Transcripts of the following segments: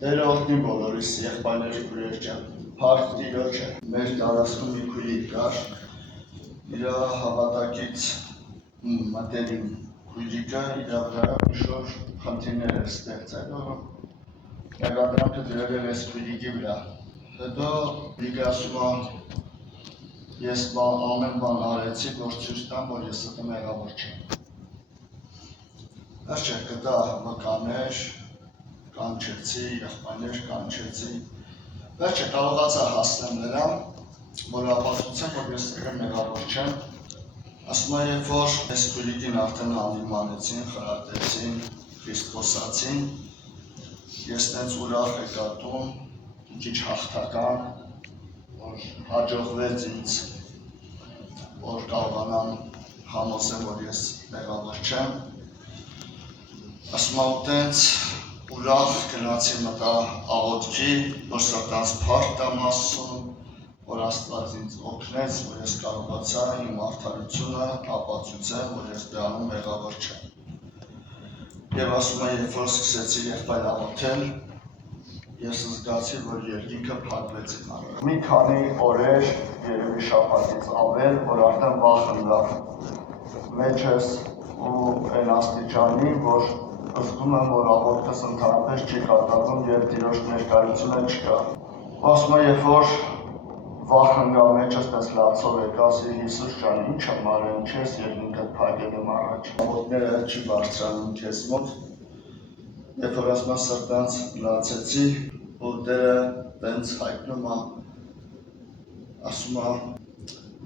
Տերը օգնի բոլորիս, եղբայրներ քույրեր ջան, փառք Տիրոջը, մեր տարածքում մի քույր կար, իր հավատակից մտերիմ քույրիկը իր վրա ինչ-որ խնդիրներ էր ստեղծել, մեղադրանքը դրել էր այս քույրիկի վրա։ Հետո քույրիկը ասում է, ես ամեն բան արեցի, որ ցույց տամ, որ ես ստը մեղավոր չեմ։ Այս չէ, կտա մկաներ, կանչեցի, եղբայրներ կանչեցի, վերջը կարողացա հասնեմ նրան, որ ապացուցեմ, որ ես մեղավոր չեմ, ասում է, երբ որ այս քույրիկին արդեն հանդիմանեցին, խրատեցին, Քրիստոսացին, ես տենց ուրախ եկա տուն, մի քիչ հաղթական, որ հաջողվեց ինձ, որ կարողանամ համոզեմ, որ ես մեղավոր չեմ, ասում է, տենց ուրախ գնացի մտա աղոթքի, որ սրտանց փառք տամ Աստծուն, որ Աստված ինձ օգնեց, որ ես կարողացա իմ արդարությունը ապացուցեմ, որ ես դրանում մեղավոր չեմ։ Եվ ասում է, երբ որ սկսեցի եղբայր աղոթել, ես զգացի, որ երկինքը փակվեց իմ առաջ։ Մի քանի օրեր, երևի շաբաթից ավել, որ արդեն վախ ընկավ մեջս ու այն աստիճանի, որ զգում եմ, որ աղոթքս ընդհանրապես չի կատարվում և Տիրոջ ներկայությունը չկա։ Ասում է, երբ որ վախ ընկա մեջս տես լացով եկա, ասի Հիսուս ջան, ինչ եմ արել, ինչ ես երկինքդ փակել եմ առաջ։ Աղոթքները չի բարձրանում քեզ մոտ, երբ որ ասում է սրտանց լացեցի, ու Տերը տենց հայտնում է, ասում է,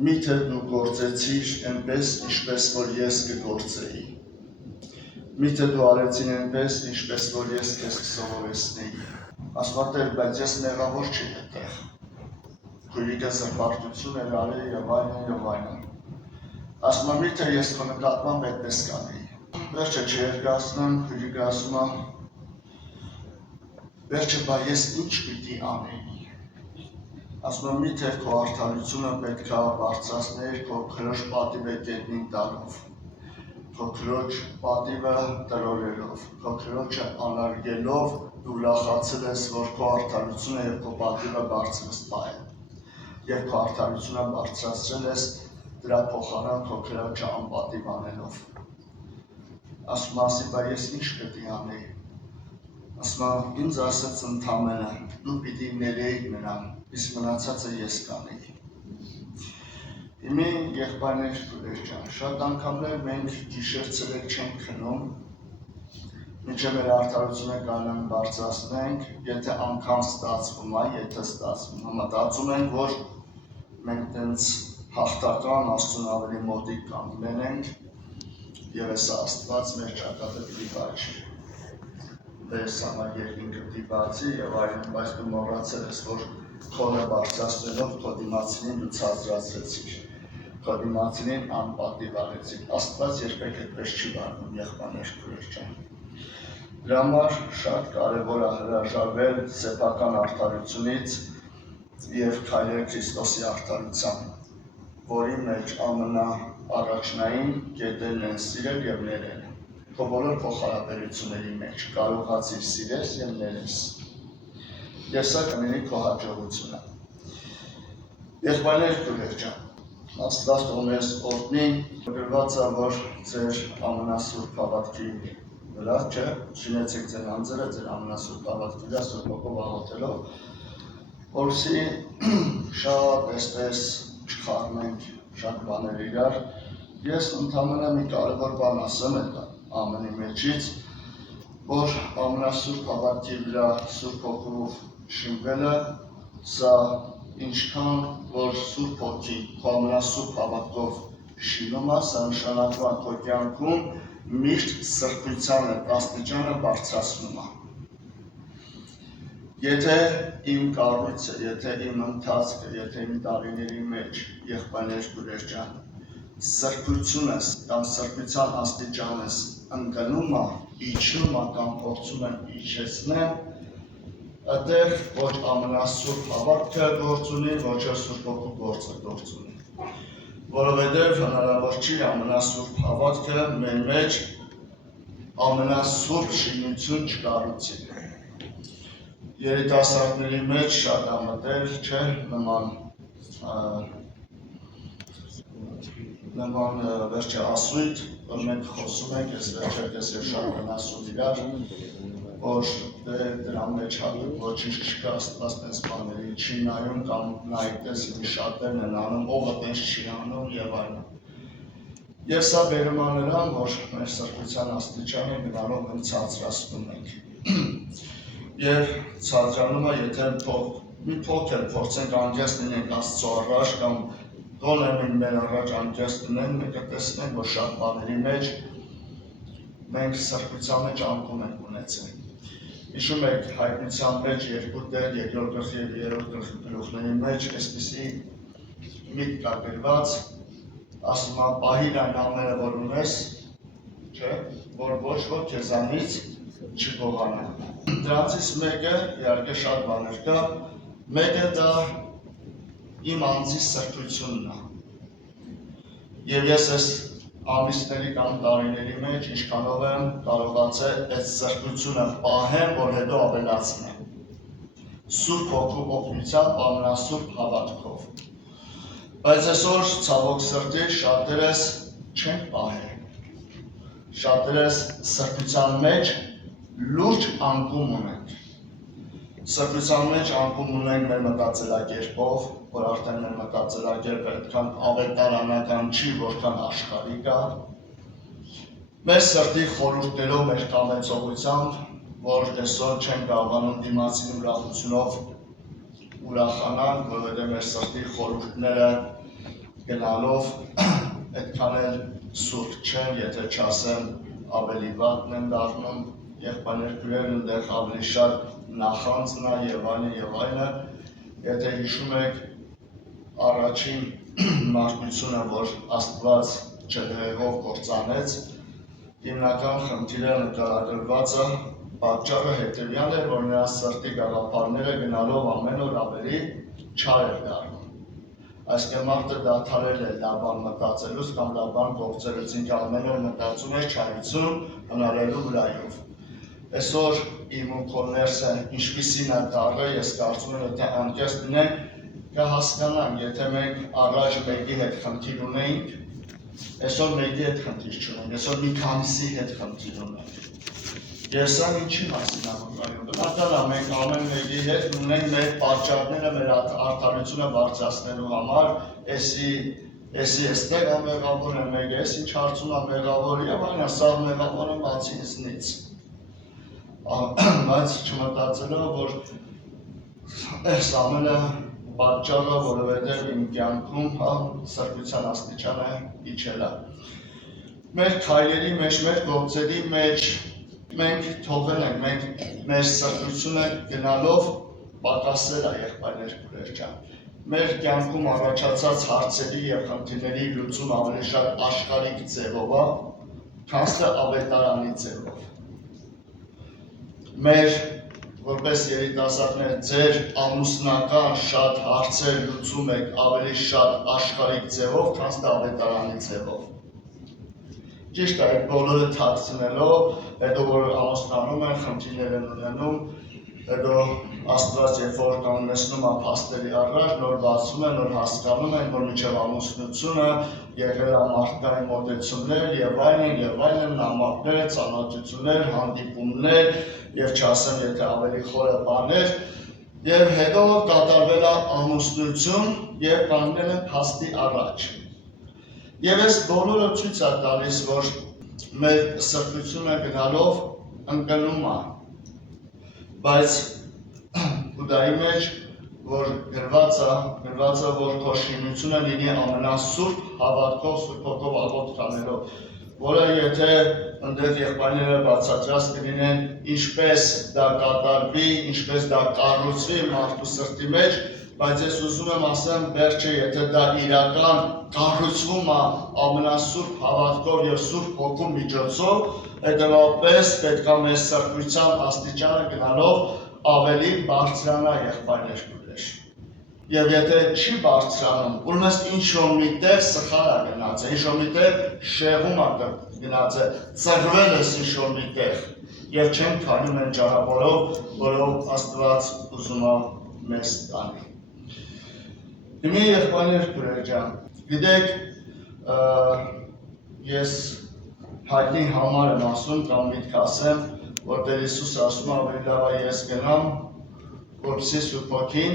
միթե դու գործեցիր այնպես, ինչպես որ ես կգործեի։ Միթե դու արեցին այնպես, ինչպես որ ես քեզ կսովորեցնեի։ Ասում է, Տեր, բայց ես մեղավոր չի այդտեղ։ Քույրիկը զրպարտություն էր արել եւ այլն։ Ասում է, միթե ես քո նկատմամբ այդպես կանեի։ Վերջը չերկացնեմ, քույրիկը ասում է, վերջը բա ես ինչ պիտի անեի։ Ասում է, միթե քո արդարությունը պետք է բարձրացնել քո քրոջ պատիվը գետնին տալով, քո քրոջ պատիվը տրորելով, քո քրոջը անարգելով դու ուրախացել ես, որ քո արդարությունը եւ քո պատիվը բարձր ես պահել։ Եվ քո արդարությունը բարձրացրել ես դրա փոխարեն քո քրոջը անպատիվ անելով։ Ասում ասի, բա ես ինչ պետք է անեի։ Ասում է, ինձ ասեց ընդամենը, դու պիտի ներեի նրան, իսկ մնացածը ես կանեի։ Իմի եղբայրներ քույրեր ջան, շատ անգամներ մենք գիշեր-ցերեկ չենք քնում, մինչև մեր արդարությունը կարողանանք բարձրացնենք, եթե անգամ ստացվում է, եթե ստացվում է, մտածում ենք, որ մենք տենց հաղթական Աստծուն ավելի մոտիկ կանգնել ենք, եւ այս Աստված մեր ճակատը պիտի բաչի։ Դες համար երկինքը պիտի բացի եւ այլն, բայց դու մոռացել ես, որ քոնը բարձրացնելով քո դիմացին դու ցածրացրեցիր, քո դիմացին անպատիվ արեցիր։ Աստված երբեք այդպես չի վարվում, եղբայրներ քույրեր ջան։ Դրա համար շատ կարևոր է հրաժարվել սեփական արդարությունից եւ քայլել Քրիստոսի արդարության, որի մեջ ամենաառաջնային կետերն են սիրել եւ ներել։ Քո բոլոր փոխհարաբերությունների մեջ կարողացիր սիրես եւ ներես։ Ես սա կլինի քո հաջողությունը։ Եղբայրներ քույրեր ջան, Աստված թողնես օրհնի, գրված է, որ ձեր ամենասուրբ հավատքի վրա, չէ, շինեցեք ձեր անձերը, ձեր ամենասուրբ հավատքի վրա, Սուրբ Հոգով աղոթելով, որպեսզի շատ այսպես չխառնենք շատ բաներ իրար։ Ես ընդամենը մի կարևոր բան ասեմ այդ ամենի մեջից, որ ամենասուրբ հավատքի վրա Սուրբ Հոգով շինվելը, սա ինչքան որ Սուրբ Հոգի քո ամենասուրբ հավատքով շինում է, սա նշանակում է քո կյանքում միշտ սրբության աստիճանը բարձրացնում է։ Եթե իմ կառույցը, եթե իմ ընթացքը, եթե իմ տարիների մեջ եղբայրներ քույրեր ջան, սրբությունս կամ սրբության աստիճանս ընկնում է, իջնում է կամ փորձում եմ իջեցնել, այդտեղ ոչ ամենասուրբ հավատքը գործ ունի, ոչ Սուրբ Հոգու գործը գործ ունի։ Որովհետև հնարավոր չի ամենասուրբ հավատքը մեր մեջ ամենասուրբ շինություն չկառուցի։ երիտասարդների մեջ շատ ամտեր չէ նման վերջը ասույթ, որ մենք խոսում ենք, ես վերջերս եւ շատ վնասում իրար, որ դրա մեջ հատուկ ոչինչ չկա, աստված տես բաների չի նայում կամ նայտես մի շատերն են անում, ովը տես չի անում եւ այլն։ Եվ սա բերում է նրան, որ մեր սրբության աստիճանը գնալով մենք ցածրացնում ենք։ Եվ ցածրանում է, եթե մի փոքր փորձենք անգեստ լինենք Աստծո առաջ կամ գոնե մեր առաջ անգեստ լինենք, մենք կտեսնենք, որ շատ բաների մեջ մենք սրբության մեջ անկում ենք ունեցել։ Հիշում եք հայտնության մեջ երկու տեղ, երկրորդ գլխի եւ երրորդ գլուխների մեջ այսպիսի միտք կա գրված, ասում է պահիր այն ամենը, որ ունես, չէ, որ ոչ ոք քեզանից չգողանա։ Դրանցից մեկը, իհարկե շատ բաներ կա, մեկը դա իմ անձի սրբությունն է։ Եվ ես այս ամիսների կամ տարիների մեջ ինչքանով եմ կարողացել այդ սրբությունը պահեմ, որ հետո ավելացնեմ։ Սուրբ Հոգու օգնությամբ, ամենասուրբ հավատքով։ Բայց այսօր ցավոք սրտի շատերս չենք պահել։ Շատերս սրբության մեջ լուրջ անկում ունենք։ Սրբության մեջ անկում ունենք մեր մտածելակերպով, որ արդեն մեր մտածելակերպը այդքան ավետարանական չի, որքան աշխարհիկ է։ Մեր սրտի խորհուրդներով, մեր կամեցողությամբ, որ այսօր չենք կարողանում դիմացին ուրախությունով ուրախանալ, որովհետև մեր սրտի խորհուրդները գնալով այդքան էլ սուրբ չեն, եթե չասեմ ավելի վատն են դառնում, եղբայրներ քույրերն այնտեղ ավելի շատ նախանձն է եւ այլն, եթե հիշում եք առաջին մարդկությունը, որ Աստված ջրեղով կործանեց, հիմնական խնդիրը նկարագրված է, պատճառը հետևյալ էր, որ նրա սրտի գաղափարները գնալով ամեն օր ավելի չար էր դառնում։ Այսինքն մարդը դադարել է լավ բան մտածելուց կամ լավ բան գործելուց, ինքը ամեն օր մտածում էր չարություն հնարելու վրայով։ Այսօր իմ ու քո ներսը ինչպիսին է դառը, ես կարծում եմ, եթե անկեղծ լինենք, կհասկանանք, եթե մենք առաջ մեկի հետ խնդիր ունեինք, այսօր մեկի հետ խնդիր չունենք, այսօր մի քանիսի հետ խնդիր ունենք։ Եվ սա ինչի մասին է վկայում։ Բնական է, մենք ամեն մեկի հետ ունենք մեր պատճառները, մեր արդարությունը բարձրացնելու համար, էսի էստեղ է մեղավոր է մեկը, էս ինչ հարցում է մեղավոր եւ այլն, սա մեղավոր է բացի ինձնից։ Բայց չմտածելով, որ այս ամենը պատճառը, որովհետև իմ կյանքում սրբության աստիճանը իջել է։ Մեր քայլերի մեջ, մեր գործերի մեջ մենք թողել ենք, մենք մեր սրբությունը գնալով պակասել է եղբայրներ քույրեր ջան։ Մեր կյանքում առաջացած հարցերի եւ խնդիրների լուծում ավելի շատ աշխարհիկ ձևով է, քան ավետարանի ձևով։ Մեր որպես երիտասարդներ ձեր ամուսնական շատ հարցեր լուծում եք ավելի շատ աշխարհիկ ձևով, քան ավետարանի ձևով։ Ճիշտ է, այդ բոլորը թաքցնելով, հետո որ ամուսնանում են, խնդիրներ են ունենում, հետո Աստված երբ որ կանգնեցնում է փաստերի առաջ, նոր բացում են, նոր հասկանում են, որ մինչև ամուսնությունը եղել է մարդկային մոտեցումներ եւ այլն, նամակներ, ծանոթություններ, հանդիպումներ եւ չասեմ, եթե ավելի խորը բաներ, եւ հետո կատարվել է ամուսնություն եւ կանգնել են փաստի առաջ։ Եվ այս բոլորը ցույց է տալիս, որ մեր սրբությունը գնալով ընկնում է, բայց Բուդայի մեջ, որ գրված է, որ քո շինությունը լինի ամենասուրբ հավատքով, Սուրբ Հոգով աղոթք անելով, որը եթե ընդդեմ եղբայրները բացատրած կլինեն, ինչպես դա կատարվի, ինչպես դա կառուցվի մարդու սրտի մեջ, բայց ես ուզում եմ ասեմ, վերջը եթե դա իրական կառուցվում է ամենասուրբ հավատքով եւ Սուրբ Հոգու միջոցով, հետեւաբար պետք է մեր սրբության աստիճանը գնալով ավելի բարձրանա եղբայրներ քույրեր։ Եվ եթե չի բարձրանում, ուրեմն ինչ-որ միտեղ սխալ է գնացել, ինչ-որ միտեղ շեղում է գնացել, ծղվել ես ինչ-որ միտեղ, եւ չենք քայլում այն ճանապարհով, որով Աստված ուզում է մեզ տանի։ Հիմա եղբայրներ քույրեր ջան, գիտեք, ես հայտնի համար եմ ասում կամ միտք ասեմ, որ Տեր Հիսուսը ասում է ավելի լավ է ես գնամ, որպեսզի Սուրբ Հոգին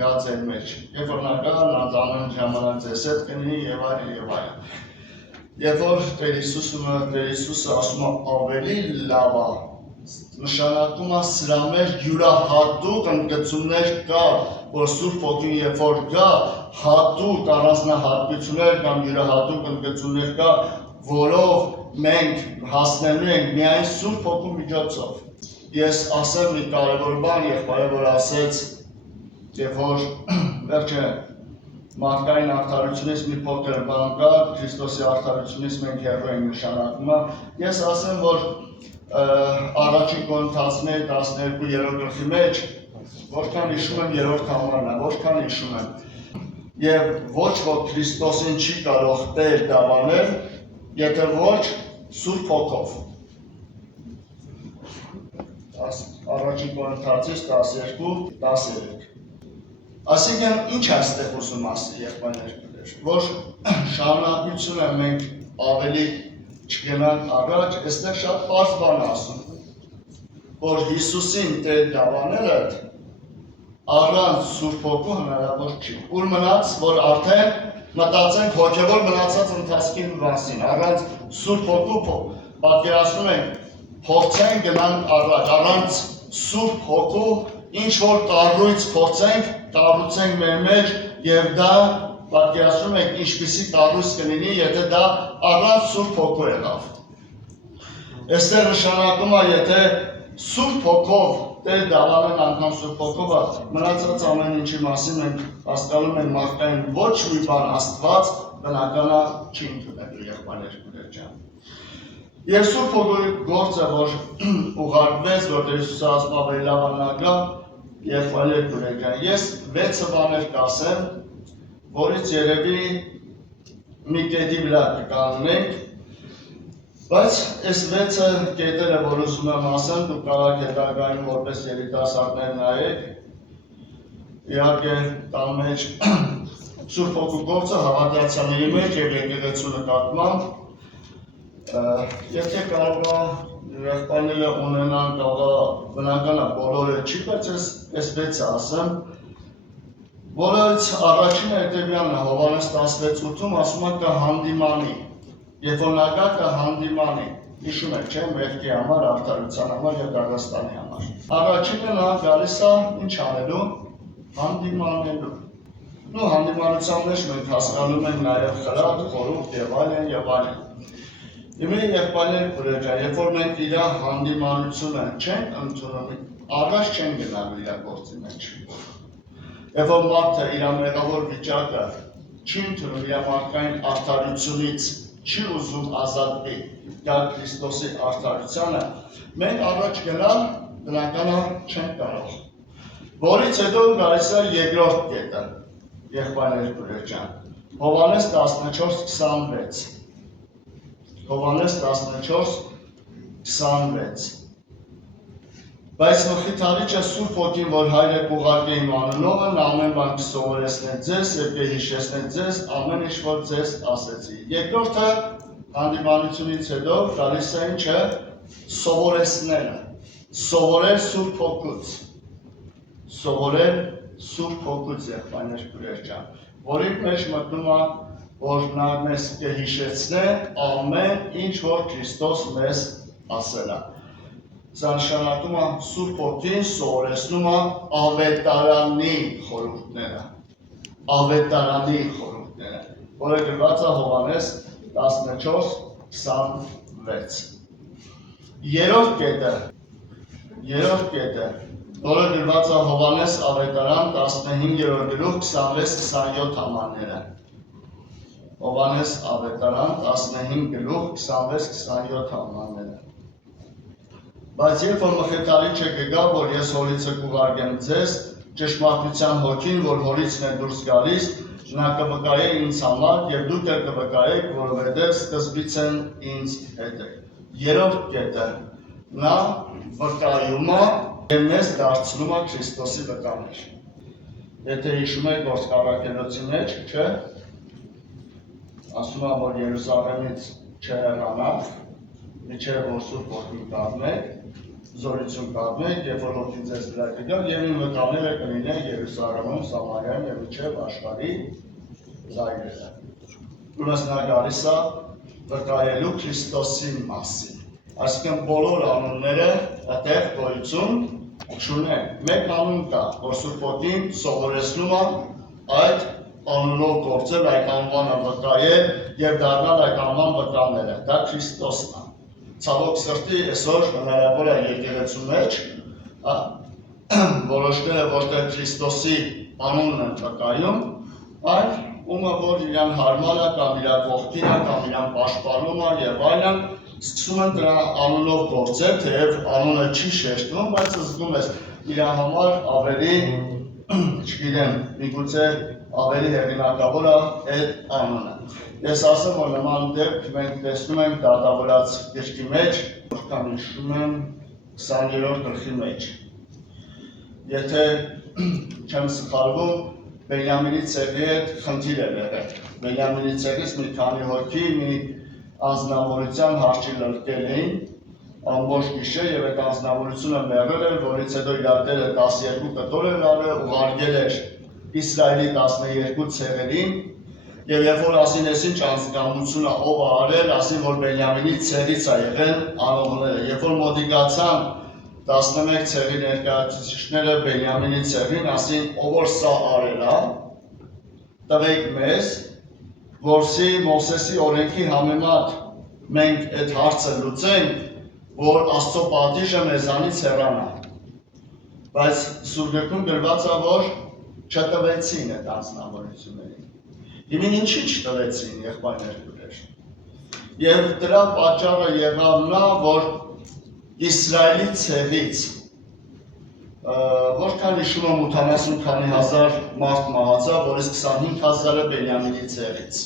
գա ձեր մեջ։ Երբ որ նա գա, նա ամեն ժամանակ ձեզ հետ կլինի եւ այլն եւ այլն։ Երբ որ Տեր Հիսուսը ասում է ավելի լավ է, նշանակում է սրա մեջ յուրահատուկ ընդգծումներ կա, որ Սուրբ Հոգին երբ որ գա, հատուկ առանձնահատկություններ կամ յուրահատուկ ընդգծումներ կա, որով մենք հասնելու ենք միայն Սուրբ Հոգու միջոցով։ Ես ասեմ մի կարևոր բան, եղբայրը որ ասեց, երբ որ վերջը մարդկային արդարությունից մի փոքր բան կա, Քրիստոսի արդարությունից մենք հեռու ենք նշանակումը։ Ես ասեմ, որ առաջին Կորինթացիների 12-րդ գլխի մեջ որքան հիշում եմ 3-րդ համարն է, որքան հիշում եմ։ Եվ ոչ ոք Քրիստոսին չի կարող Տեր դավանել, եթե ոչ Սուրբ Հոգով։ Առաջին Կորինթացից 12-13։ Այսինքն ինչ է այստեղ ուզում ասել եղբայրներ, որ շարունակությունը մենք ավելի չգնանք առաջ, այստեղ շատ պարզ բան ասում, որ Հիսուսին Տեր դավանելը առանց Սուրբ Հոգու հնարավոր չի։ Ուր մնաց, որ արդեն մտածենք հոգևոր մնացած ընթացքի մասին, առանց Սուրբ Հոգու պատկերացնում ենք, փորձենք գնանք առաջ, առանց Սուրբ Հոգու ինչ որ կառույց փորձենք, կառուցենք մեր մեջ եւ դա պատկերացնում եք ինչպիսի կառույց կլինի, եթե դա առանց Սուրբ Հոգու եղավ։ Այստեղ նշանակում է, եթե Սուրբ Հոգով Տեր դավանեն անգամ Սուրբ Հոգով, մնացած ամեն ինչի մասին մենք հասկանում ենք մարդկային ոչ մի բան Աստված բնականա չի ընդունելու եղբայրներ քույրեր ջան։ Եվ Սուրբ Հոգու գործը, որ ուղարկվեց, որ Տեր Հիսուսը ասում ավելի լավ է նա գա, եղբայրներ քույրեր ջան, ես 6 բաներ կասեմ, որից երևի մի կետի վրա կկանգնենք, բայց այս 6 կետերը, որ ուզում եմ ասեմ, դուք կարող հետագայում որպես երիտասարդներ նայեք, իհարկե տան մեջ Սուրբ Հոգու գործը հավատացյալների մեջ եւ եկեղեցու նկատմամբ, եթե կարող է եղբայրները ունենան, կարող բնական է բոլորը չի, բայց այս 6-ը ասեմ, որից առաջինը հետևյալն է, Հովհաննես 16:8-ում ասում է կհանդիմանի, երբ որ նա գա կհանդիմանի, հիշում եք չէ, մեղքի համար, արդարության համար եւ դատաստանի համար։ Առաջինը նա գալիս է ինչ անելու, հանդիմանելու։ Նո հանդիմանության մեջ մենք հասկանում ենք նաեւ խրատ, խորհուրդ եւ այլն եւ այլն։ Հիմա եղբայրներ քույրեր ջան, երբ որ մենք իր հանդիմանությունը չենք ընդունում, առաջ չեն գնալու իր գործի մեջ։ Երբ որ մարդը իր մեղավոր վիճակը չի ընդունում իր մարդկային արդարությունից, չի ուզում ազատվի գալ Քրիստոսի արդարությանը, մենք առաջ գնալ բնականա չենք կարող։ Որից հետո գալիս է երկրորդ կետը, եղբայրներ քույրեր ջան, Հովհաննես 14:26։ Հովհաննես 14:26։ Բայց մխիթարիչը Սուրբ Հոգին, որ Հայրը կուղարկե իմ անունով, նա ամեն բան կսովորեցնե ձեզ եւ կհիշեցնե ձեզ ամեն ինչ որ ձեզ ասեցի։ Երկրորդը հանդիմանությունից հետո գալիս է ինչը սովորեցնելը։ Սովորել Սուրբ Հոգուց։ Սովորել Սուրբ Հոգուց եղբայրներ քույրեր ջան, որի մեջ մտնում է, որ նա մեզ կհիշեցնե ամեն ինչ որ Քրիստոս մեզ ասել է։ Սա նշանակում է Սուրբ Հոգին սովորեցնում է ավետարանի խորհուրդները, որը գրված է Հովհաննես 14:26։ Երրորդ կետը, որը գրված է Հովհաննես ավետարան 15-րդ գլուխ 26-27 համարները։ Հովհաննես ավետարան 15 գլուխ 26-27 համարները։ Բայց երբ որ մխիթարիչը կգա, որ ես հորիցը կուղարկեմ ձեզ, ճշմարտության հոգին, որ հորիցն է դուրս գալիս, նա կվկայե ինձ համար եւ դուք կվկայեք, որովհետեւ սկզբից են ինձ հետ եք։ Երրորդ կետը, նա վկայում է և մեզ դարձնում է Քրիստոսի վկաներ։ Եթե հիշում եք Գործառաքելոցի մեջ, չէ, ասում է, որ Երուսաղեմից չհեռանաք, մինչև որ Սուրբ Որդին կառնեք, զորություն կառնեք, երբ որ Որդին ձեզ վրա կգա, և իմ վկաները կլինեն Երուսաղեմում, Սամարիայում և մինչև աշխարհի ծայրերը։ Ուրեմն նա գալիս է վկայելու Քրիստոսի մասին։ Այսինքն բոլոր անունները այդտեղ գոյություն չունեն։ Մեկ անուն կա, որ Սուրբ Որդին սովորեցնում է այդ անունով գործել, այդ անվանը վկայել և դառնալ այդ անվան վկաները։ Դա Քրիստոսն է։ Ցավոք սրտի այսօր հնարավոր է եկեղեցու մեջ որոշները ոչ թե Քրիստոսի անունն են վկայում, այլ ումը որ իրան հարմար է կամ իր կողքին է կամ իրան պաշտպանում է և այլն, սկսում են դրա անունով գործել, թեև անունը չի շեշտվում, բայց զգում ես իր համար ավելի, չգիտեմ, միգուցե ավելի հեղինակավոր է այդ անունը։ Ես ասեմ, որ նման դեպք մենք տեսնում ենք դատավորաց գրքի մեջ, որքան հիշում եմ 20-րդ գլխի մեջ։ Եթե չեմ սխալվում, Բենյամինի ցեղի հետ խնդիր է եղել։ Բենյամինի ցեղից մի քանի հոգի մի անձնավորության հարցի լրկել էին, ամբողջ գիշեր և այդ անձնավորությունը մեղել էր, որից հետո իր տերը 12 կտոր էր արել, ուղարկել էր Իսրայելի 12 ցեղերին, և երբ որ ասին ես ինչ անձնավորությունը ով է արել, ասին որ Բենյամինի ցեղից է եղել անողները, երբ որ մոտիկացան 11 ցեղի ներկայացուցիչները Բենյամինի ցեղին, ասին ով որ սա արել է, տվեք մեզ, որսի Մովսեսի օրենքի համեմատ մենք այդ հարցը լուծենք, որ Աստծո պատիժը մեզանից հեռանա։ Բայց Սուրբ Գրքում գրված է, որ չտվեցին այդ անձնավորություններին։ Հիմա ինչի չտվեցին եղբայրներ քույրեր։ Եվ դրա պատճառը եղավ նա, որ Իսրայելի ցեղից որքան հիշում եմ 80 քանի հազար մարդ մահացավ, որից 25,000-ը Բենյամինի ցեղից։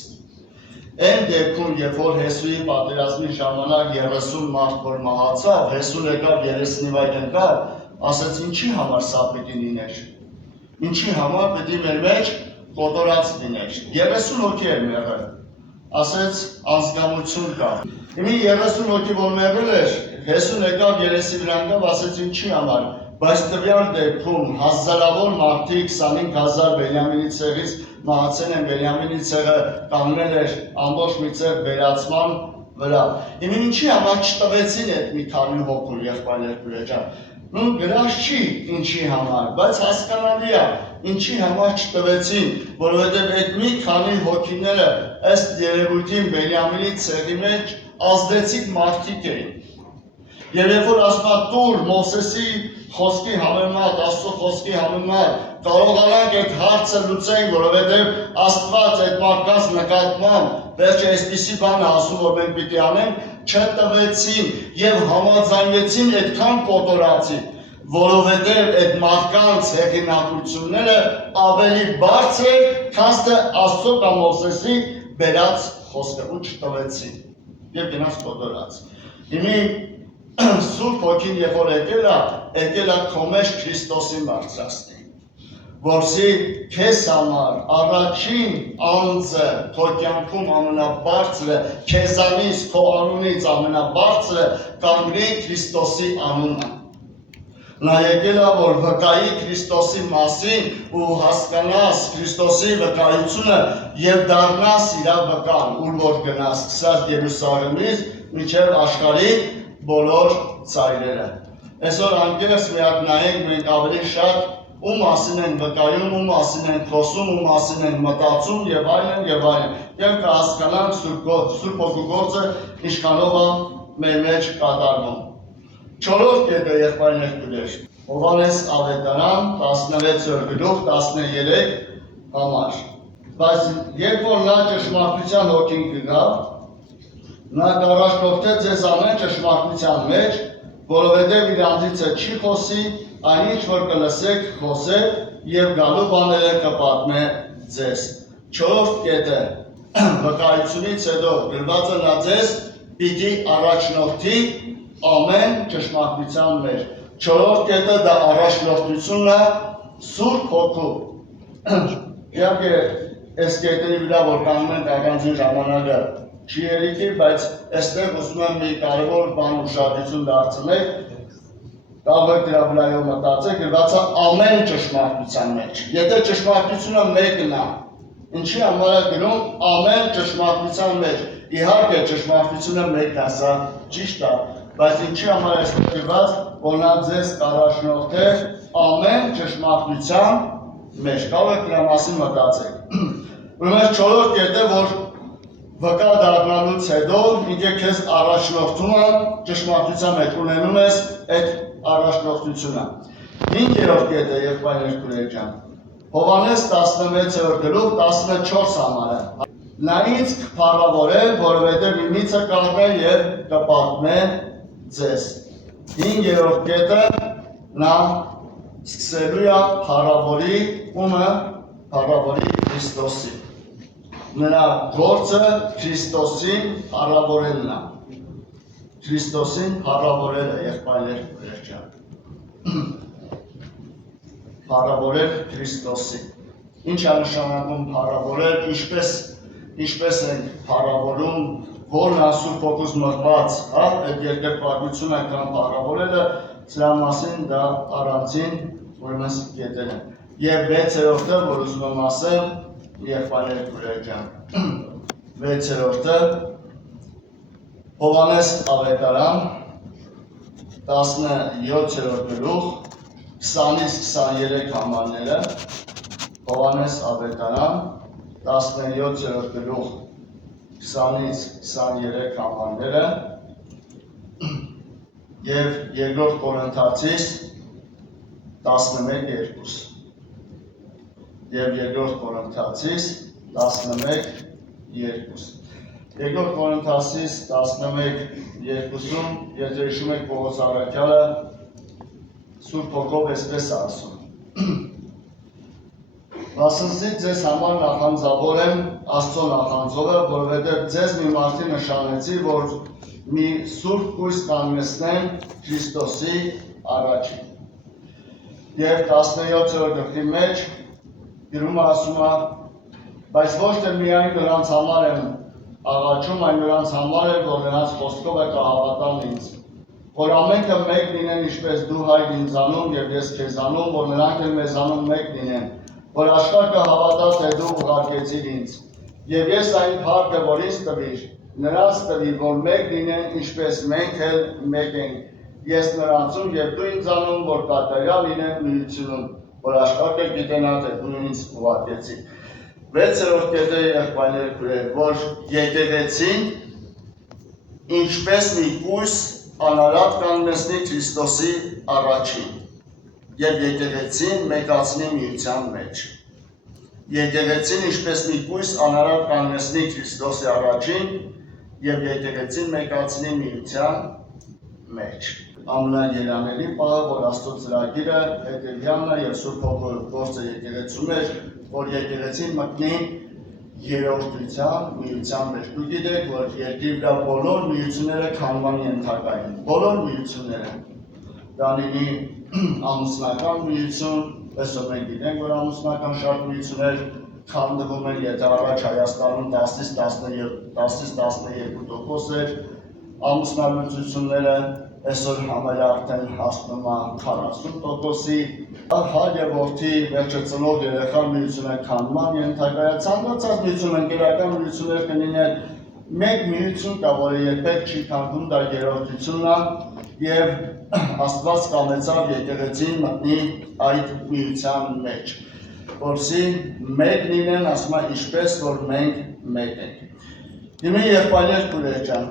Այն դեպքում, երբ որ Հեսուի պատերազմի ժամանակ 30 մարդ որ մահացավ, Հեսուն եկավ 30-ի վայր ընկավ, ասաց ինչի համար սա պիտի լիներ։ Ինչի համար պիտի մեր մեջ կոտորած լիներ։ 30 հոգի էր մեղել։ Ասաց անձնամություն կա։ Հիմա 30 հոգի որ մեղել էր, Հեսուն եկավ 30-ի վրա ընկավ, ասաց ինչի համար։ Բայց տվյալ դեպքում հազարավոր մարդիկ 25,000 Բենյամինի ցեղից մահացել են, Բենյամինի ցեղը կանգնել էր ամբողջ մի ցեղ վերացման վրա։ Հիմա ինչի համար չտվեցին այդ մի քանի հոգու եղբայրներ քույրեր ջան։ Գրած չի ինչի համար, բայց հասկանալի է ինչի համար չտվեցին, որովհետև այդ մի քանի հոգիները ըստ երևույթին Բենյամինի ցեղի մեջ ազդեցիկ մարդիկ էին։ Եվ երբ որ ասում է տուր Մովսեսի խոսքի համեմատ, Աստծո խոսքի համեմատ կարողանանք այդ հարցը լուծենք, որովհետև Աստված այդ մարդկանց նկատմամբ վերջը այսպիսի բան է ասում, որ մենք պիտի անենք, չտվեցին և համաձայնվեցին այդքան կոտորածի, որովհետև այդ մարդկանց հեղինակությունները ավելի բարձր, քան Աստծո կամ Մովսեսի բերած խոսքը ու չտվեցին և գնաց կոտորած։ Հիմա Սուրբ Հոգին երբ որ եկել է քո մեջ Քրիստոսին բարձրացնի, որսի քեզ համար առաջին անձը քո կյանքում ամենաբարձրը, քեզանից քո անունից ամենաբարձրը կանգնի Քրիստոսի անունը։ Նա եկել է որ վկայի Քրիստոսի մասին ու հասկանաս Քրիստոսի վկայությունը և դառնաս իր վկան, ուր որ գնաս, սկսած Երուսաղեմից մինչև աշխարհի բոլոր ծայրերը։ Այսօր անկեղծ մի հատ նայենք մենք ավելի շատ ու մասին են վկայում, ու մասին են խոսում, ու մասին են մտածում և այլն և այլն։ Եվ կհասկանանք Սուրբ Հոգու գործը ինչքանով է մեր մեջ կատարվում։ Չորրորդ կետը եղբայրներ քույրեր, Հովհաննես Ավետարան 16-րդ գլուխ 13 համար։ Բայց երբ որ նա ճշմարտության հոգին կգա, նա կառաջնորդե ձեզ ամեն ճշմարտության մեջ, որովհետև իր անձիցը չի խոսի, այնինչ որ կլսեք խոսե և գալու բաները կպատմե ձեզ։ Չորրորդ կետը վկայությունից հետո գրված է նա ձեզ պիտի առաջնորդի ամեն ճշմարտության մեջ։ Չորրորդ կետը դա առաջնորդությունն է Սուրբ Հոգու։ Իհարկե, այս կետերի վրա որ կանում ենք առանձին ժամանակը չի երիքի, բայց այստեղ ուզում եմ մի կարևոր բան ուշադրություն դարձնել, կարող եք դրա վրայով մտածել, գրված է ամեն ճշմարտության մեջ։ Եթե ճշմարտությունը մեկն է, ինչի համար է գրում ամեն ճշմարտության մեջ։ Իհարկե ճշմարտությունը մեկն է, սա ճիշտ է, բայց ինչի համար է գրված, որ նա ձեզ կառաջնորդել ամեն ճշմարտության մեջ։ Կարող եք դրա մասին մտածել։ Ուրեմն չորրորդ կետը, որ վկա դառնալուց հետո ինքը քեզ առաջնորդում է ճշմարտության մեջ, ունենում ես այդ առաջնորդությունը։ 5-րդ կետը, եղբայրներ քույրեր ջան, Հովհաննես 16-րդ գլուխ 14 համարը։ Նա ինձ կփառավորել, որովհետև իմիցը կառնե եւ կպատմե ձեզ։ 5-րդ կետը նա սկսելու է փառավորի ումը, փառավորի Քրիստոսի։ Նրա գործը Քրիստոսին փառավորելն է։ Քրիստոսին փառավորելը, եղբայրներ քույրեր ջան։ Փառավորել Քրիստոսին։ Ինչ է նշանակում փառավորել, ինչպես ենք փառավորում, որն է Սուրբ Հոգուց մղված, հա, այդ երկրպագությունը կամ փառավորելը, սրա մասին դա առանձին ուրեմն կետեր են։ Եվ 6-րդը, որ ուզում եմ ասել, եղբայրներ քույրեր ջան, 6-րդը Հովհաննես Ավետարան 17-րդ գլուխ 20-ից 23 համարները, Հովհաննես Ավետարան 17-րդ գլուխ 20-ից 23 համարները եւ երկրորդ Կորինթացիս 11-2 եւ երկրորդ Կորինթացիս 11-2 Երկրորդ Կորինթացիս 11-2-ում, եթե հիշում եք Պողոս առաքյալը Սուրբ Հոգով այսպես ասում. Վասնզի ձեզ համար նախանձավոր եմ Աստծո նախանձովը, որովհետև ձեզ մի մարդի նշանեցի, որ մի սուրբ կույս կանգնեցնեն Քրիստոսի առաջին։ Եվ 17-րդ գլխի մեջ գրում ասում է, բայց ոչ թե միայն նրանց համար եմ աղաչում, այն նրանց համար է, որ նրանց խոսքով է կհավատան ինձ, որ ամենքը մեկ լինեն, ինչպես դու հայր ինձանում և ես քեզանում, որ նրանք էլ մեզանում մեկ լինեն, որ աշխարհ կհավատա, թե դու ուղարկեցիր ինձ, և ես այն փառքը, որ ինձ տվիր, նրանց տվիր, որ մեկ լինեն, ինչպես մենք էլ մեկ ենք, ես նրանցում և դու ինձանում, որ կատարյալ լինեն միությունում, որ աշխարհը գիտենա, թե դու ինձ ուղարկեցիր։ 6-րդ կետը եղբայրներ քույրեր, որ եկեղեցին ինչպես մի կույս անարատ կանգնեցնի Քրիստոսի առաջին եւ եկեղեցին մեկացնի միության մեջ։ Եկեղեցին ինչպես մի կույս անարատ կանգնեցնի Քրիստոսի առաջին եւ եկեղեցին մեկացնի միության մեջ։ Ամենաերանելի պահը, որ Աստծո ծրագիրը հետևյալն է եւ Սուրբ Հոգու գործը եկեղեցու մեջ, որ եկեղեցին մտնի երրորդության, միության մեջ։ Դուք գիտեք, որ երկրի վրա բոլոր միությունները քանվանի ենթակա են, բոլոր միությունները։ Դա լինի ամուսնական միություն, այսօր մենք գիտենք, որ ամուսնական շատ միություններ քանդվում են, եթե առաջ Հայաստանում 10-ից 12% էր ամուսնալուծությունները, այսօր համարը արդեն հասնում է 40%-ի, հայր եւ որդի վերջը ծնող երեխա միությունը քանման ենթակա է, ցանկացած միություն ընկերական միություններ կլինեն, մեկ միություն կա, որը երբեք չի քանդվում, դա երրորդությունն է եւ Աստված կամեցավ եկեղեցին մտնի այդ միության մեջ, որպեսզի մեկ լինեն, ասում է, ինչպես որ մենք մեկ ենք։ Հիմա եղբայրներ քույրեր ջան,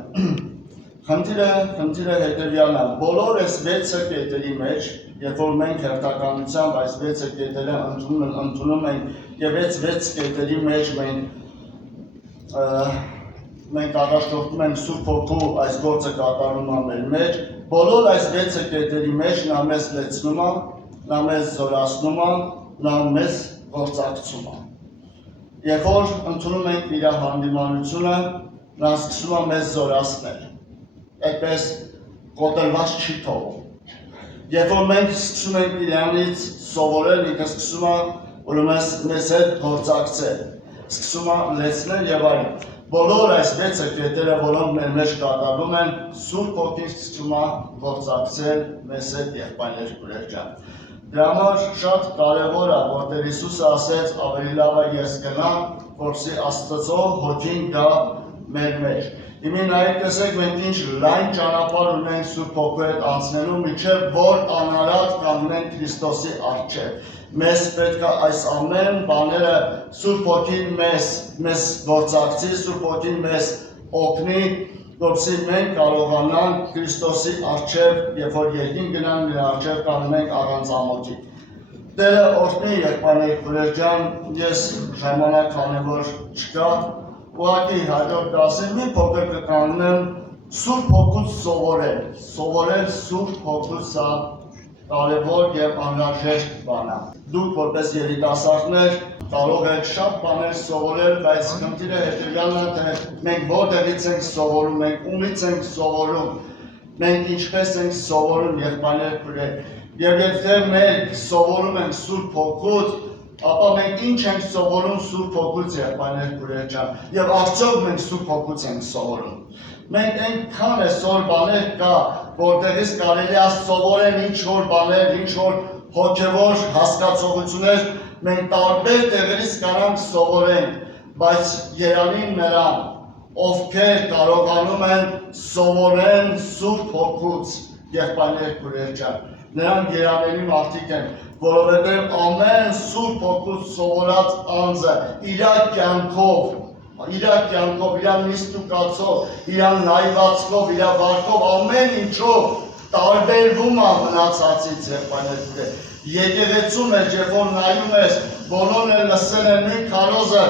խնդիրը հետևյալն է, բոլոր այս 6 կետերի մեջ, երբ որ մենք հերթականությամբ այս 6 կետերը ընդունում ենք եւ այս 6 կետերի մեջ մենք առաջնորդում ենք Սուրբ Հոգու այս գործը կատարում է մեր մեջ, բոլոր այս 6 կետերի մեջ նա մեզ լեցնում է, նա մեզ զորացնում է, նա մեզ գործակցում է։ Երբ որ ընդունում ենք իր հանդիմանությունը, նա սկսում է մեզ զորացնել։ Այդպես կոտրված չի թողում։ Երբ որ մենք սկսում ենք իրանից սովորել, ինքը սկսում է ուրեմն մեզ հետ գործակցել, սկսում է լեցնել եւ այլն։ Բոլոր այս 6 կետերը, որոնք մեր մեջ կատարվում են, Սուրբ Հոգին սկսում է գործակցել մեզ հետ եղբայրներ քույրեր ջան։ Դրա համար շատ կարևոր է, որտեղ Հիսուսը ասեց, ավելի լավ է ես գնամ, որպեսզի Աստծո Հոգին գա մեր մեջ։ Իմի նայեք տեսեք մենք ինչ լայն ճանապարհ ունենք Սուրբ Հոգու հետ անցնելու միջև, որ անարատ կանգնենք Քրիստոսի առջև։ Մեզ պետք է այս ամեն բաները Սուրբ Հոգին մեզ գործակցի, Սուրբ Հոգին մեզ օգնի, որպեսզի մենք կարողանանք Քրիստոսի առջև, երբ որ երկին գնանք նրա առջև կանգնենք առանց ամոթի։ Տերը օրհնի եղբայրներ քույրեր ջան, ես ժամանակ քանի որ չկա, ուղղակի հաջորդ դասին մի փոքր կկանգնեմ Սուրբ Հոգուց սովորել Սուրբ Հոգուց սա կարևոր եւ անհրաժեշտ բան է։ Դուք որպես երիտասարդներ կարող եք շատ բաներ սովորել, բայց խնդիրը հետևյալն է, թե մենք որտեղից ենք սովորում, մենք ումից ենք սովորում, մենք ինչպես ենք սովորում եղբայրներ քույրեր։ Եվ եթե մենք սովորում ենք Սուրբ Հոգուց, ապա մենք ինչ ենք սովորում Սուրբ Հոգուց եղբայրներ քույրեր ջան, եւ արդյոք մենք Սուրբ Հոգուց ենք սովորում։ Մենք այնքան այսօր բաներ կա, որտեղից կարելի է սովորել ինչ-որ բաներ, ինչ-որ հոգևոր հասկացողություններ, մենք տարբեր տեղերից կարանք սովորենք, բայց երանի նրան, ովքեր կարողանում են սովորեն Սուրբ Հոգուց, եղբայրներ քույրեր ջան, նրանք երանելի մարդիկ են, որովհետև ամեն Սուրբ Հոգուց սովորած անձը իր կյանքով, իր նիստուկացով, իր նայվածքով, իր վարքով, ամեն ինչով տարբերվում է մնացածից եղբայրներ քույրեր։ Եկեղեցու մեջ, երբ որ նայում ես, բոլորն են լսել են նույն քարոզը,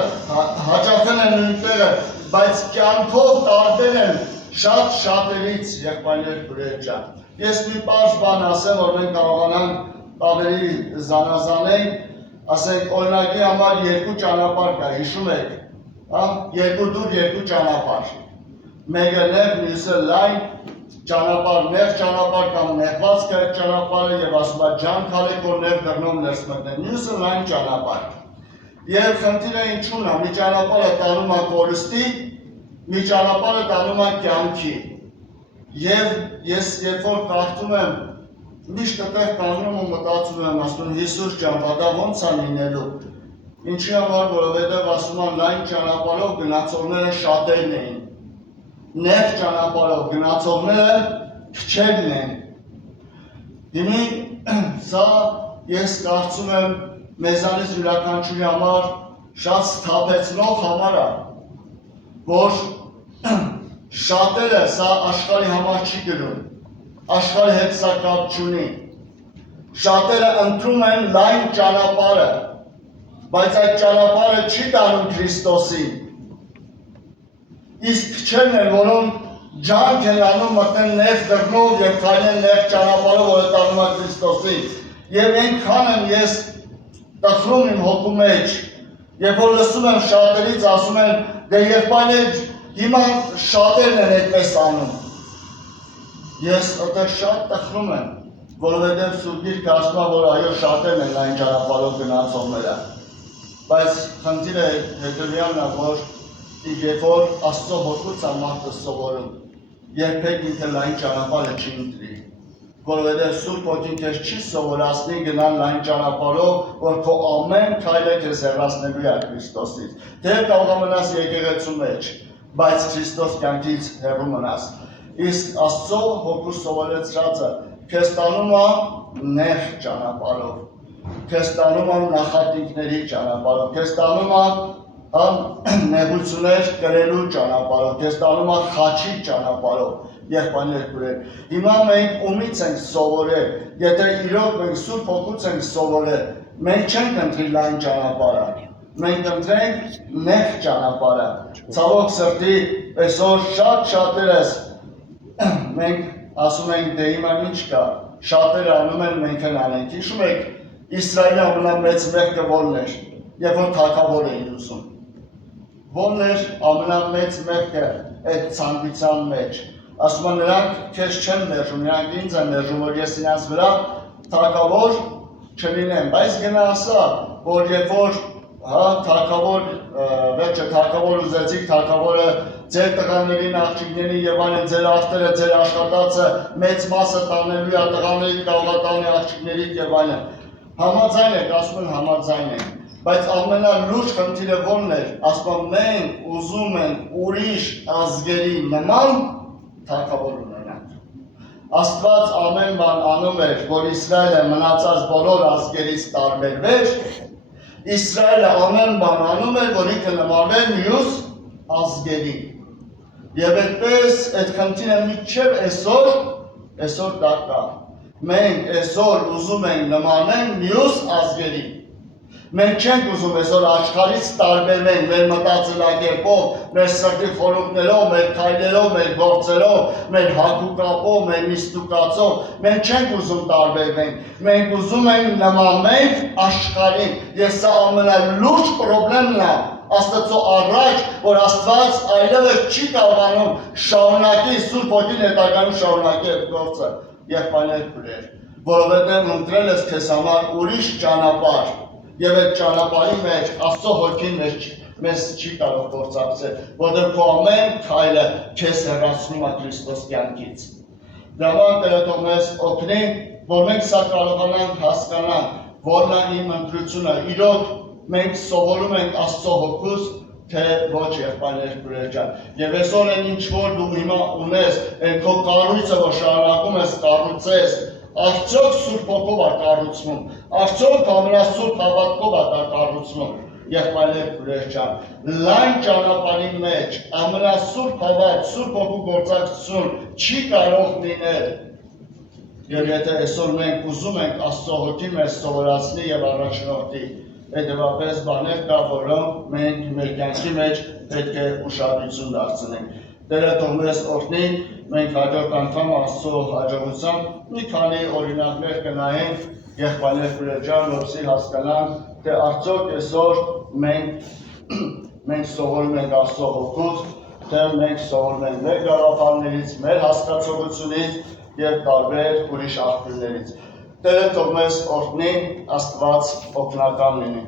հաճախել են նույն տեղը, բայց կյանքով տարբեր են շատ շատերից եղբայրներ քույրեր ջան։ Ես մի պարզ բան ասեմ, որ մենք կարողանանք ավելի զանազանենք, ասենք օրինակի համար երկու ճանապարհ կա, հիշում եք, երկու դուր, երկու ճանապարհ։ Մեկը նեղ, մյուսը լայն ճանապարհ, նեղ ճանապարհ կամ նեղված ճանապարհը եւ ասում է ջան քալեք որ նեղ դռնով ներս մտնեն, մյուսը լայն ճանապարհ։ Եվ խնդիրը ինչու՞ն է, մի ճանապարհը տանում է կորստի, մի ճանապարհը տանում է կյանքի։ Եվ ես երբ որ կարդում եմ, միշտ այդտեղ կանգնում ու մտածում եմ, ասում եմ Հիսուս ջան, դա ո՞նց է լինելու։ Ինչի համար, որովհետև ասում են լայն ճանապարհով գնացողները շատերն էին, նեղ ճանապարհով գնացողները քչերն են։ Հիմա սա ես կարծում եմ մեզանից յուրաքանչյուրի համար շատ սթափեցնող համար է, որ շատերը սա աշխարհի համար չի գրում, աշխարհի հետ սա կապ չունի։ Շատերը ընտրում են լայն ճանապարհը, բայց այդ ճանապարհը չի տանում Քրիստոսին։ Իսկ քչերն են, որոնք ջանք են անում մտնեն նեղ դռնով եւ քայլեն նեղ ճանապարհով, որը տանում է Քրիստոսին։ Եվ այնքան եմ ես տխրում իմ հոգու մեջ, երբ որ լսում եմ շատերից ասում են, դե եղբայրներ, հիմա շատերն են այդպես անում։ Ես այդտեղ շատ տխրում եմ, որովհետև Սուրբ Գիրքը ասում է, որ այո շատերն են այն ճանապարհով գնացողները։ Բայց խնդիրը հետևյալն է, որ երբ որ Աստծո Հոգուց է մարդը սովորում, երբեք ինքը լայն ճանապարհը չի ընտրի, որովհետև Սուրբ Հոգին քեզ չի սովորացնի գնալ լայն ճանապարհով, որ քո ամեն քայլը քեզ հեռացնելու է Քրիստոսից։ Դեռ կարող է մնաս եկեղեցու մեջ, բայց Քրիստոս կյանքից հեռու մնաս։ Իսկ Աստծո Հոգու սովորեցրածը քեզ տանում է նեղ ճանապարհով, քեզ տանում է նախատինքների ճանապարհով, քեզ տանում է նեղություններ կրելու ճանապարհով, քեզ տանում է խաչի ճանապարհով, եղբայրներ քույրեր։ Հիմա մենք ումից ենք սովորել, եթե իրոք մենք Սուրբ Հոգուց ենք սովորել, մենք չենք ընտրի լայն ճանապարհը, մենք ընտրենք նեղ ճանապարհը։ Ցավոք սրտի, այսօր շատ շատերս մենք ասում ենք դե հիմա ինչ կա, շատերը անում են, մենք են անենք։ Հիշում եք Իսրայելի ամենամեծ մեղքը ո՞րն էր, երբ որ թագավոր էին ուզում։ Ո՞րն էր ամենամեծ մեղքը այդ ցանկության մեջ, ասում են նրանք քեզ չեն մերժում, նրանք ինձ են մերժում, որ ես իրենց վրա թագավոր չլինեմ, բայց գնա ասա, որ երբ որ թագավոր, վերջը թագավոր ուզեցիք, թագավորը ձեր տղաներին, աղջիկներին եւ այլն, ձեր արտերը, ձեր աշխատածը մեծ մասը տանելու է տղաների, գաղատանի, աղջիկների եւ այլն։ Համաձայն եք, ասում են համաձայն եք, բայց ամենալուրջ խնդիրը ո՞րն էր, ասում մենք ուզում ենք ուրիշ ազգերի նման թագավոր ունենանք։ Աստված ամեն բան անում էր, որ Իսրայելը մնացած բոլոր ազգերից տարբերվեր, Իսրայելը ամեն բան անում էր, որ ինքը նմանվեր մյուս ազգերին։ Եվ այդպես այդ խնդիրը մինչև այսօր դա կա։ Մենք այսօր ուզում ենք նմանենք մյուս ազգերին։ Մենք չենք ուզում այսօր աշխարհից տարբերվենք մեր մտածելակերպով, մեր սրտի խորհուրդներով, մեր քայլերով, մեր գործերով, մեր հագուկապով, մեր միստուկացով, մենք չենք ուզում տարբերվենք, մենք ուզում ենք նմանենք աշխարհին։ Եվ սա ամենալուրջ խնդիրն է Աստծո առաջ, որ Աստված այլևս չի կարողանում շարունակի Սուրբ Ոգին հետագայում շարունակի այդ գործը։ Եղբայրներ քույրեր, որովհետև ընտրել ես քեզ համար ուրիշ ճանապարհ, եւ այդ ճանապարհի մեջ Աստծո Հոգին մեզ չի կարող գործակցել, որտեղ քո ամեն քայլը քեզ հեռացնում է Քրիստոս կյանքից։ Դրան Տերը թող մեզ օգնի, որ մենք սա կարողանանք հասկանալ, որն է իմ ընտրությունը, իրոք մենք սովորում ենք Աստծո Հոգուց, թե ոչ եղբայրներ քույրեր ջան։ Եվ այսօր այն ինչ որ դու հիմա ունես, այն քո կառույցը, որ շարունակում ես կառուցես, արդյոք Սուրբ Հոգով է կառուցվում, արդյոք ամենասուրբ հավատքով է դա կառուցվում, եղբայրներ քույրեր ջան։ Լայն ճանապարհի մեջ ամենասուրբ հավատ, Սուրբ Հոգու գործակցություն չի կարող լինել։ Եվ եթե այսօր մենք ուզում ենք Աստծո Հոգին մեզ սովորացնի եւ առաջնորդի, հետևապես բաներ կա, որոնք մենք մեր կյանքի մեջ պետք է ուշադրություն դարձնենք։ Տերը թող մեզ օրհնի, մենք հաջորդ անգամ Աստծո հաջողությամբ մի քանի օրինակներ կնայենք, եղբայրներ քույրեր ջան, որպեսզի հասկանանք, թե արդյոք այսօր մենք սովորում ենք Աստծո Հոգուց, թե մենք սովորում ենք մեր գաղափարներից, մեր հասկացողությունից եւ տարբեր ուրիշ աղբյուրներից։ Տերը թող մեզ օրհնի, Աստված օգնական լինի։